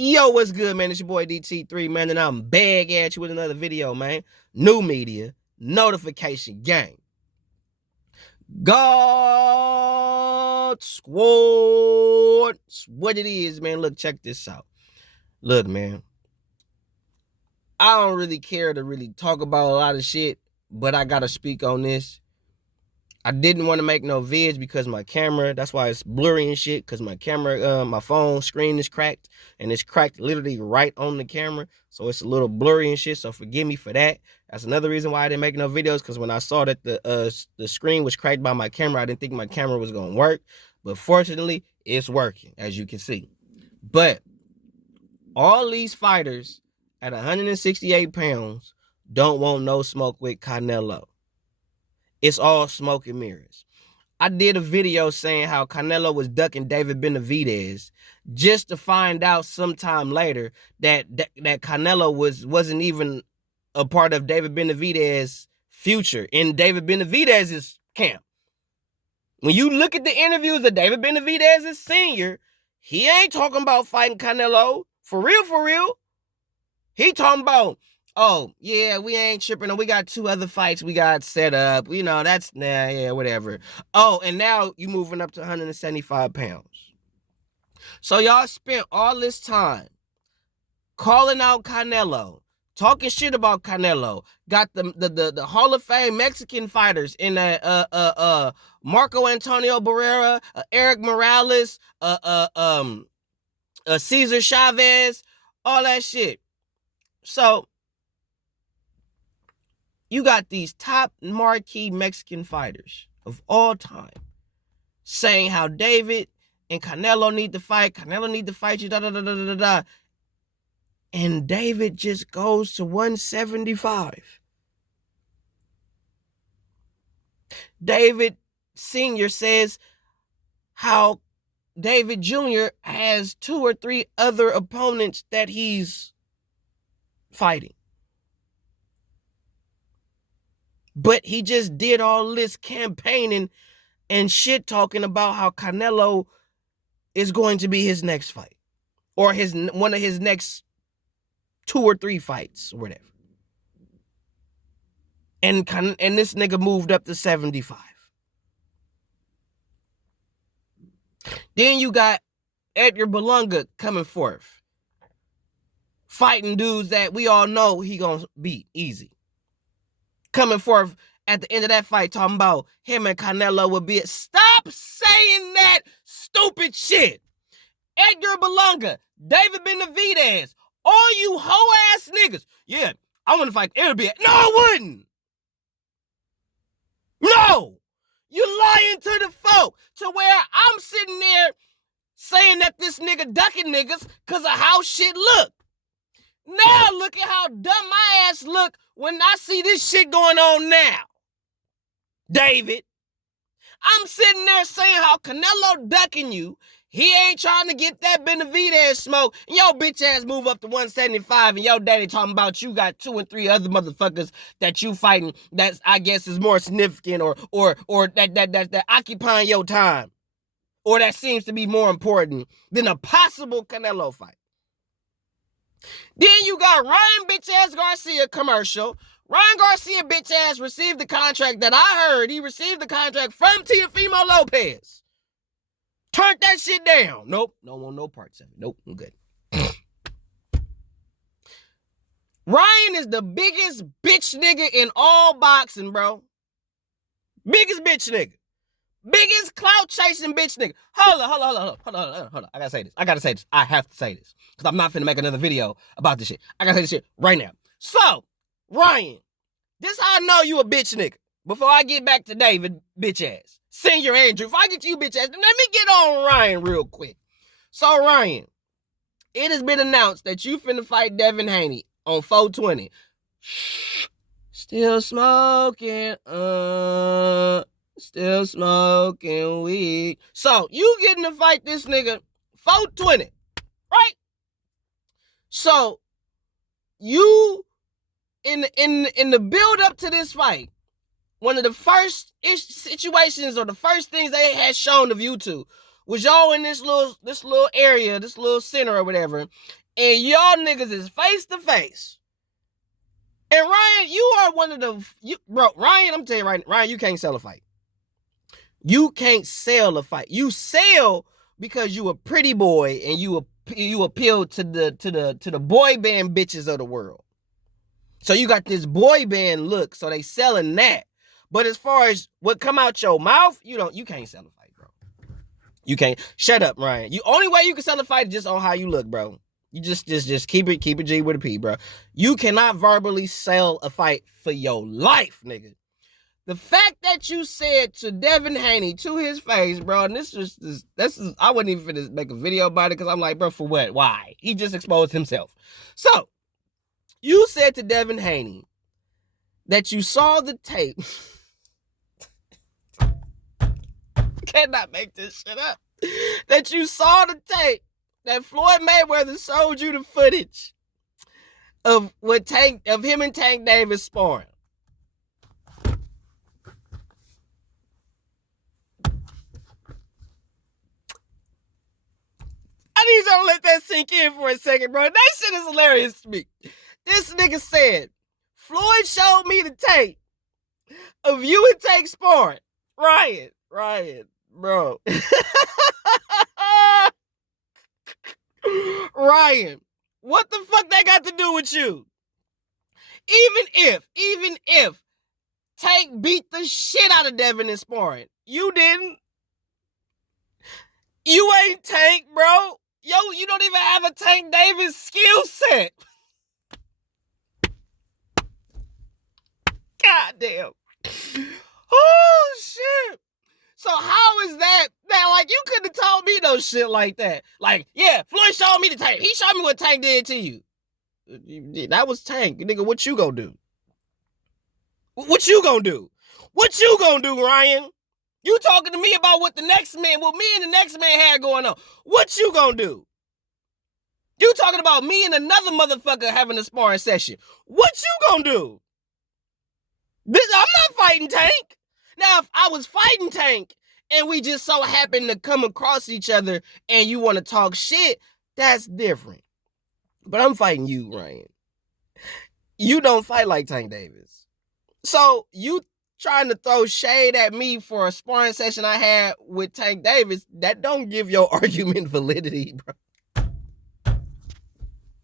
Yo, what's good, man? It's your boy DT3, man, and I'm back at you with another video, man. New media, notification gang. God Squad. It's what it is, man. Look, check this out. Look, man. I don't really care to really talk about a lot of shit, but I gotta speak on this. I didn't want to make no vids because my camera, that's why it's blurry and shit, because my camera, my phone screen is cracked, and it's cracked literally right on the camera, so it's a little blurry and shit, so forgive me for that. That's another reason why I didn't make no videos, because when I saw that the screen was cracked by my camera, I didn't think my camera was going to work, but fortunately, it's working, as you can see. But all these fighters at 168 pounds don't want no smoke with Canelo. It's all smoke and mirrors. I did a video saying how Canelo was ducking David Benavidez, just to find out sometime later that Canelo wasn't even a part of David Benavidez's future in David Benavidez's camp. When you look at the interviews of David Benavidez Sr., he ain't talking about fighting Canelo. For real, for real. He talking about, oh, yeah, we ain't tripping. We got 2 other fights we got set up. You know, that's, nah, yeah, whatever. Oh, and now you moving up to 175 pounds. So y'all spent all this time calling out Canelo, talking shit about Canelo. Got the Hall of Fame Mexican fighters in Marco Antonio Barrera, Eric Morales, Cesar Chavez, all that shit. So you got these top marquee Mexican fighters of all time saying how David and Canelo need to fight. Canelo need to fight you, da-da-da-da-da-da. And David just goes to 175. David Sr. says how David Jr. has 2 or 3 other opponents that he's fighting. But he just did all this campaigning and shit talking about how Canelo is going to be his next fight, or one of his next 2 or 3 fights, or whatever. And this nigga moved up to 75. Then you got Edgar Berlanga coming forth, fighting dudes that we all know he gonna beat easy. Coming forth at the end of that fight, talking about him and Canelo would be it. Stop saying that stupid shit. Edgar Berlanga, David Benavidez, all you hoe-ass niggas. Yeah, I want to fight. It'll be no, I wouldn't. No, you lying to the folk, to where I'm sitting there saying that this nigga ducking niggas because of how shit look. Now look at how dumb my ass look when I see this shit going on now. David, I'm sitting there saying how Canelo ducking you. He ain't trying to get that Benavidez smoke. And your bitch ass move up to 175 and your daddy talking about you got 2 and 3 other motherfuckers that you fighting that's, I guess, is more significant or that occupying your time. Or that seems to be more important than a possible Canelo fight. Then you got Ryan bitch ass Garcia commercial. Ryan Garcia bitch ass received the contract that I heard. He received the contract from Teofimo Lopez. Turned that shit down. Nope, don't want no parts of it. Nope, I'm good. Ryan is the biggest bitch nigga in all boxing, bro. Biggest bitch nigga. Biggest clout chasing bitch nigga. Hold on. I gotta say this. I have to say this. Because I'm not finna make another video about this shit. I gotta say this shit right now. So, Ryan, this how I know you a bitch nigga. Before I get back to David, bitch ass. Senior Andrew. If I get to you, bitch ass, then let me get on Ryan real quick. So, Ryan, it has been announced that you finna fight Devin Haney on 420. Still smoking, still smoking weed. So, you getting to fight this nigga 420, right? So, you, in the build up to this fight, one of the first situations or the first things they had shown of you two was y'all in this little area, this little center or whatever, and y'all niggas is face to face. And Ryan, you are one of the Ryan, I'm telling you right now, Ryan, you can't sell a fight. You can't sell a fight. You sell because you a pretty boy and you appeal to the boy band bitches of the world. So you got this boy band look, so they selling that. But as far as what come out your mouth, you can't sell a fight, bro. You can't. Shut up, Ryan. You only way you can sell a fight is just on how you look, bro. You just keep it G with a P, bro. You cannot verbally sell a fight for your life, nigga. The fact that you said to Devin Haney to his face, bro, and this is I wouldn't even finna make a video about it because I'm like, bro, for what? Why? He just exposed himself. So you said to Devin Haney that you saw the tape. Cannot make this shit up. That you saw the tape that Floyd Mayweather showed you the footage of him and Tank Davis sparring. I need y'all to let that sink in for a second, bro. That shit is hilarious to me. This nigga said, Floyd showed me the tape of you and Tank sparring. Ryan, bro. Ryan, what the fuck that got to do with you? Even if Tank beat the shit out of Devin in sparring, you didn't. You ain't Tank, bro. Yo, you don't even have a Tank Davis skill set. God damn. Oh, shit. So how is that? Like, you couldn't have told me no shit like that. Like, yeah, Floyd showed me the Tank. He showed me what Tank did to you. That was Tank. Nigga, what you gonna do? What you gonna do? What you gonna do, Ryan? You talking to me about what me and the next man had going on. What you gonna do? You talking about me and another motherfucker having a sparring session. What you gonna do? I'm not fighting Tank. Now, if I was fighting Tank and we just so happen to come across each other and you want to talk shit, that's different. But I'm fighting you, Ryan. You don't fight like Tank Davis. So you trying to throw shade at me for a sparring session I had with Tank Davis, that don't give your argument validity, bro.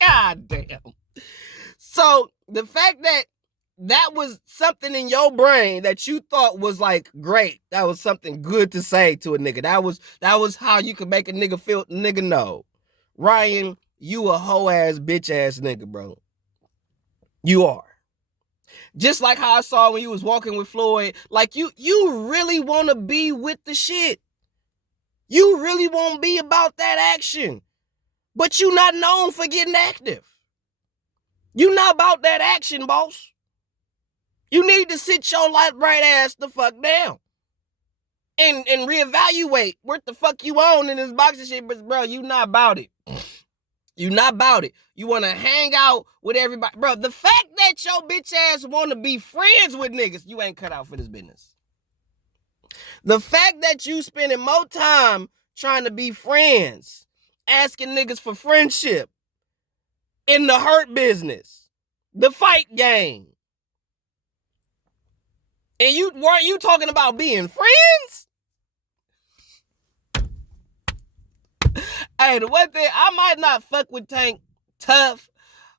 God damn. So the fact that was something in your brain that you thought was like great, that was something good to say to a nigga. That was how you could make a nigga feel. Nigga, no. Ryan, you a hoe ass bitch ass nigga, bro. You are. Just like how I saw when you was walking with Floyd, like you really want to be with the shit. You really want to be about that action. But you not known for getting active. You not about that action, boss. You need to sit your right ass the fuck down. And reevaluate what the fuck you on in this boxing shit, but bro, you not about it. You not about it. You want to hang out with everybody. Bro, the fact that your bitch ass want to be friends with niggas, you ain't cut out for this business. The fact that you spending more time trying to be friends, asking niggas for friendship, in the hurt business, the fight game. And weren't you talking about being friends? Hey, the one thing, I might not fuck with Tank tough,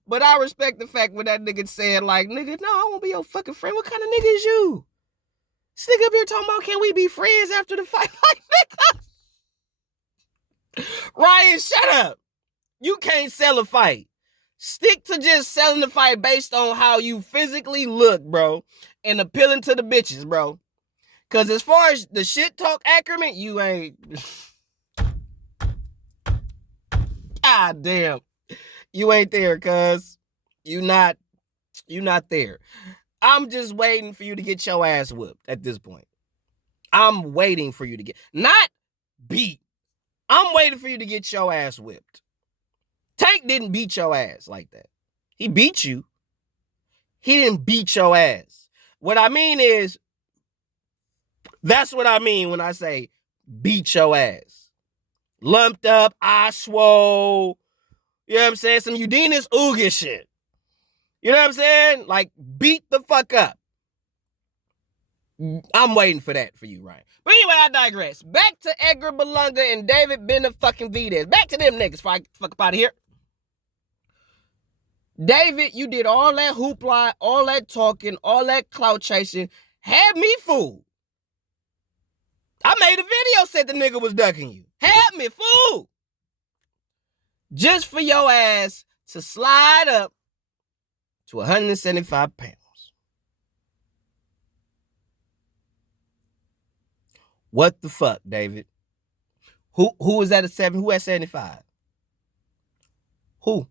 but I respect the fact when that nigga said, like, nigga, no, I won't be your fucking friend. What kind of nigga is you? This nigga up here talking about, can we be friends after the fight? Like, nigga. Ryan, shut up. You can't sell a fight. Stick to just selling the fight based on how you physically look, bro, and appealing to the bitches, bro. Because as far as the shit talk accurate, you ain't... God damn. You ain't there, cuz. You not there. I'm just waiting for you to get your ass whooped at this point. I'm waiting for you to get... Not beat. I'm waiting for you to get your ass whipped. Tank didn't beat your ass like that. He beat you. He didn't beat your ass. What I mean is, that's what I mean when I say beat your ass. Lumped up, eye swole, You know what I'm saying? Some Udenis Uga shit. You know what I'm saying? Like, beat the fuck up. I'm waiting for that for you, Ryan. But anyway, I digress. Back to Edgar Berlanga and David Benavidez. Back to them niggas before I fuck up out of here. David, you did all that hoopla, all that talking, all that clout chasing. Had me fooled. I made a video said the nigga was ducking you. Had me fooled. Just for your ass to slide up to 175 pounds. What the fuck, David? Who was at a 7? Who at 75? Who?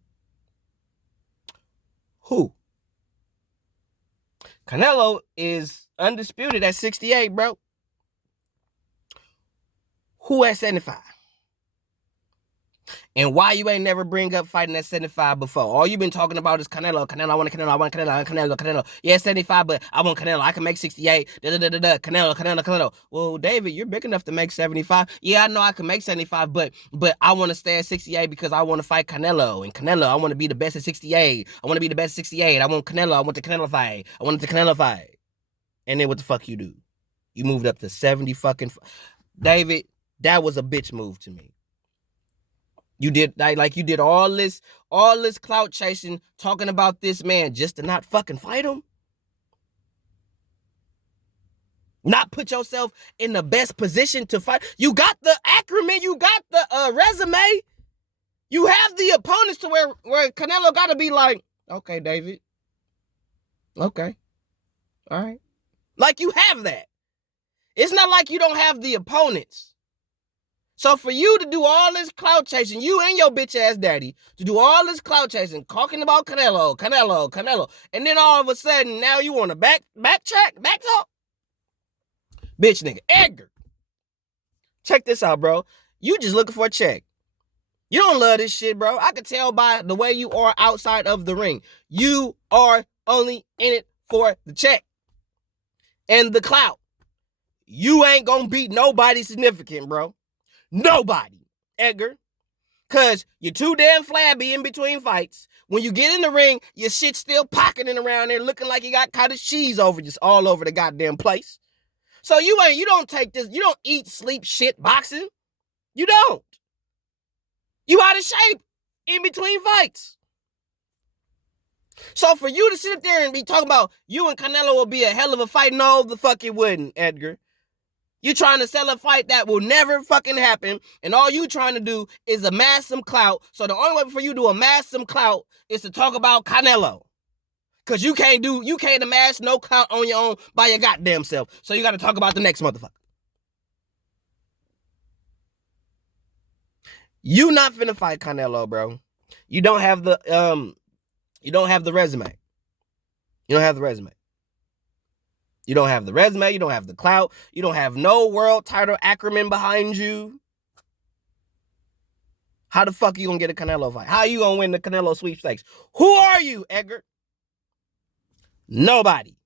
Canelo is undisputed at 68, bro. Who at 75? And why you ain't never bring up fighting at 75 before? All you been talking about is Canelo. I want Canelo. Yeah, 75, but I want Canelo. I can make 68. Canelo. Well, David, you're big enough to make 75. Yeah, I know I can make 75, but I want to stay at 68 because I want to fight Canelo. And Canelo, I want to be the best at 68. I want to be the best at 68. I want Canelo. I want the Canelo fight. I want the Canelo fight. And then what the fuck you do? You moved up to 70 fucking... David, that was a bitch move to me. You did you did all this clout chasing, talking about this man just to not fucking fight him. Not put yourself in the best position to fight. You got the acumen, you got the resume. You have the opponents to where Canelo got to be like, okay, David. Okay. All right. Like you have that. It's not like you don't have the opponents. So for you to do all this clout chasing, you and your bitch ass daddy, to do all this clout chasing, talking about Canelo, and then all of a sudden now you want to back talk? Bitch nigga, Edgar. Check this out, bro. You just looking for a check. You don't love this shit, bro. I can tell by the way you are outside of the ring. You are only in it for the check and the clout. You ain't gonna beat nobody significant, bro. Nobody, Edgar. Cause you're too damn flabby in between fights. When you get in the ring, your shit still pocketing around there looking like you got cottage cheese over just all over the goddamn place. So you don't take this, you don't eat, sleep, shit boxing. You don't. You out of shape in between fights. So for you to sit up there and be talking about you and Canelo will be a hell of a fight, no, the fuck it wouldn't, Edgar. You trying to sell a fight that will never fucking happen, and all you trying to do is amass some clout. So the only way for you to amass some clout is to talk about Canelo. Cause you can't amass no clout on your own by your goddamn self. So you gotta talk about the next motherfucker. You not finna fight Canelo, bro. You don't have the resume. You don't have the resume. You don't have the resume. You don't have the clout. You don't have no world title acumen behind you. How the fuck are you going to get a Canelo fight? How are you going to win the Canelo sweepstakes? Who are you, Edgar? Nobody.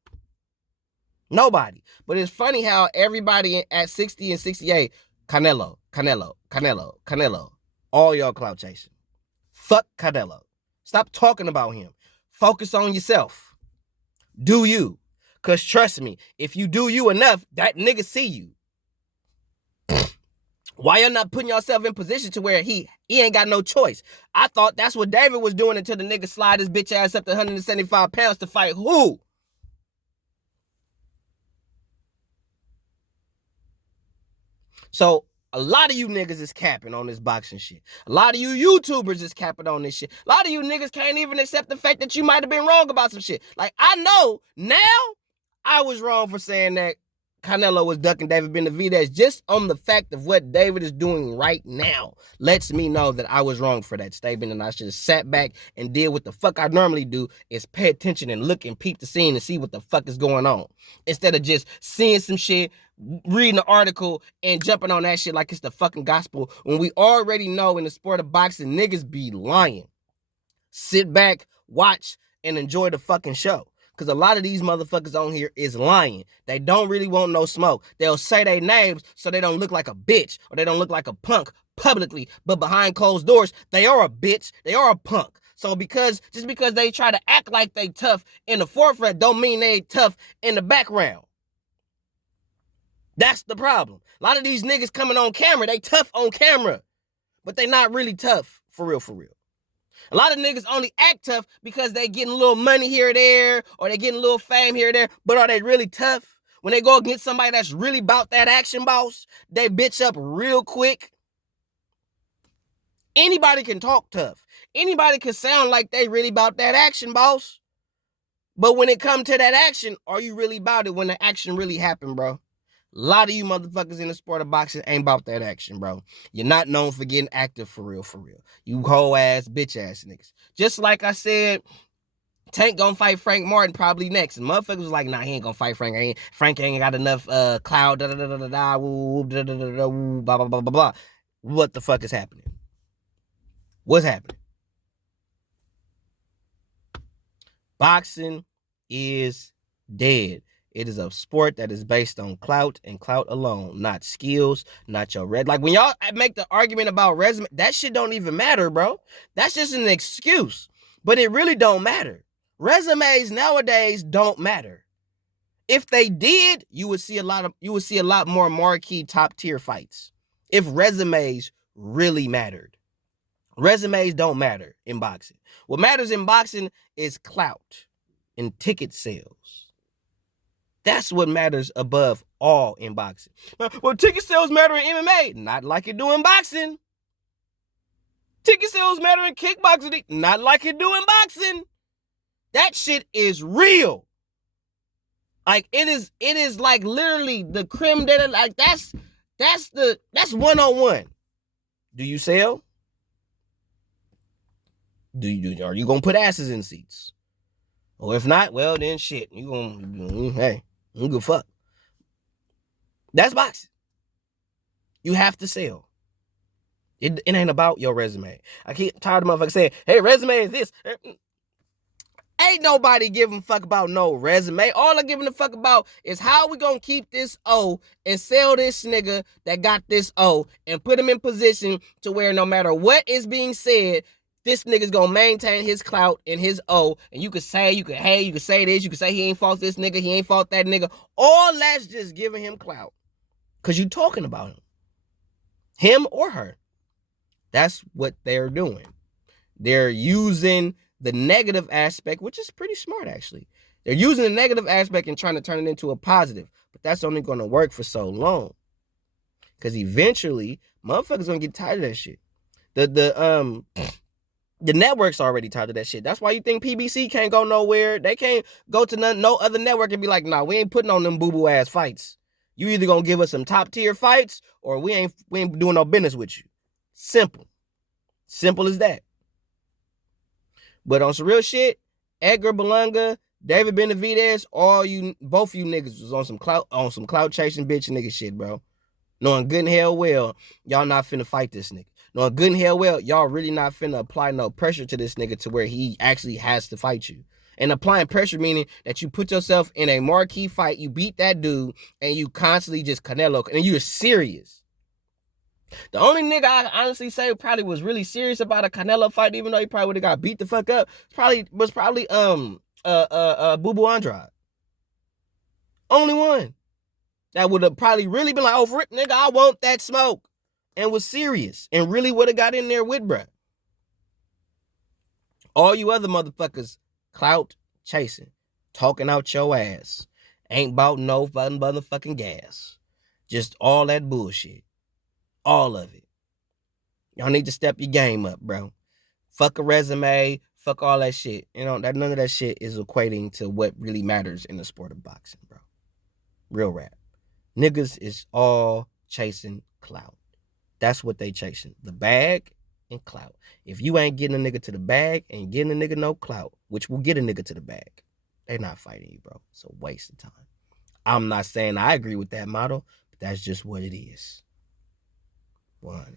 But it's funny how everybody at 60 and 68, Canelo. All y'all clout chasing. Fuck Canelo. Stop talking about him. Focus on yourself. Do you. Because trust me, if you do you enough, that nigga see you. Why y'all not putting yourself in position to where he ain't got no choice? I thought that's what David was doing until the nigga slide his bitch ass up to 175 pounds to fight who? So a lot of you niggas is capping on this boxing shit. A lot of you YouTubers is capping on this shit. A lot of you niggas can't even accept the fact that you might have been wrong about some shit. Like, I know now I was wrong for saying that Canelo was ducking David Benavidez. Just on the fact of what David is doing right now lets me know that I was wrong for that statement, and I should have sat back and did what the fuck I normally do, is pay attention and look and peep the scene and see what the fuck is going on. Instead of just seeing some shit, reading an article, and jumping on that shit like it's the fucking gospel, when we already know in the sport of boxing, niggas be lying. Sit back, watch, and enjoy the fucking show. Because a lot of these motherfuckers on here is lying. They don't really want no smoke. They'll say their names so they don't look like a bitch or they don't look like a punk. publicly, but behind closed doors, they are a bitch. They are a punk. So just because they try to act like they tough in the forefront don't mean they tough in the background. That's the problem. A lot of these niggas coming on camera, they tough on camera, but they not really tough for real, for real. A lot of niggas only act tough because they getting a little money here or there, or they getting a little fame here or there, but are they really tough? When they go against somebody that's really about that action, boss, they bitch up real quick. Anybody can talk tough. Anybody can sound like they really about that action, boss. But when it comes to that action, are you really about it when the action really happened, bro? A lot of you motherfuckers in the sport of boxing ain't about that action, bro. You're not known for getting active for real, for real. You hoe ass, bitch ass niggas. Just like I said, Tank gonna fight Frank Martin probably next. And motherfuckers was like, nah, he ain't gonna fight Frank. Frank ain't got enough clout, blah, blah, blah, blah, blah. What the fuck is happening? What's happening? Boxing is dead. It is a sport that is based on clout and clout alone, not skills, not your red. Like when y'all make the argument about resume, that shit don't even matter, bro. That's just an excuse, but it really don't matter. Resumes nowadays don't matter. If they did, you would see a lot more marquee top tier fights. If resumes really mattered. Resumes don't matter in boxing. What matters in boxing is clout and ticket sales. That's what matters above all in boxing. Well, ticket sales matter in MMA. Not like it do in boxing. Ticket sales matter in kickboxing. Not like it do in boxing. That shit is real. Like it is like literally the creme de la, like that's 101. Do you sell? Are you gonna put asses in seats? Or if not, well then shit. You gonna hey, you give a fuck. That's boxing. You have to sell. It ain't about your resume. I keep tired of motherfuckers saying, hey, resume is this. Ain't nobody giving a fuck about no resume. All I'm giving a fuck about is how we gonna keep this O and sell this nigga that got this O and put him in position to where no matter what is being said, this nigga's gonna maintain his clout and his O. And you could say, you could say this, you could say he ain't fought this nigga, he ain't fought that nigga. All that's just giving him clout. Cause you talking about him. Him or her. That's what they're doing. They're using the negative aspect, which is pretty smart actually. They're using the negative aspect and trying to turn it into a positive. But that's only gonna work for so long. Cause eventually, motherfuckers gonna get tired of that shit. The network's already tired of that shit. That's why you think PBC can't go nowhere. They can't go to no other network and be like, nah, we ain't putting on them boo-boo ass fights. You either gonna give us some top tier fights or we ain't doing no business with you. Simple. Simple as that. But on some real shit, Edgar Berlanga, David Benavidez, both you niggas was on some clout chasing bitch nigga shit, bro. Knowing good and hell well, y'all not finna fight this nigga. Knowing good and hell well, y'all really not finna apply no pressure to this nigga to where he actually has to fight you. And applying pressure meaning that you put yourself in a marquee fight, you beat that dude, and you constantly just Canelo, and you're serious. The only nigga I honestly say probably was really serious about a Canelo fight, even though he probably would have got beat the fuck up, was probably Boo Andrade. Only one that would have probably really been like, oh, for it, nigga, I want that smoke. And was serious and really would have got in there with bruh. All you other motherfuckers clout chasing, talking out your ass, ain't bought no motherfucking gas. Just all that bullshit. All of it. Y'all need to step your game up, bro. Fuck a resume, fuck all that shit. You know, none of that shit is equating to what really matters in the sport of boxing, bro. Real rap. Niggas is all chasing clout. That's what they chasing. The bag and clout. If you ain't getting a nigga to the bag and getting a nigga no clout, which will get a nigga to the bag, they not fighting you, bro. It's a waste of time. I'm not saying I agree with that model, but that's just what it is. 100.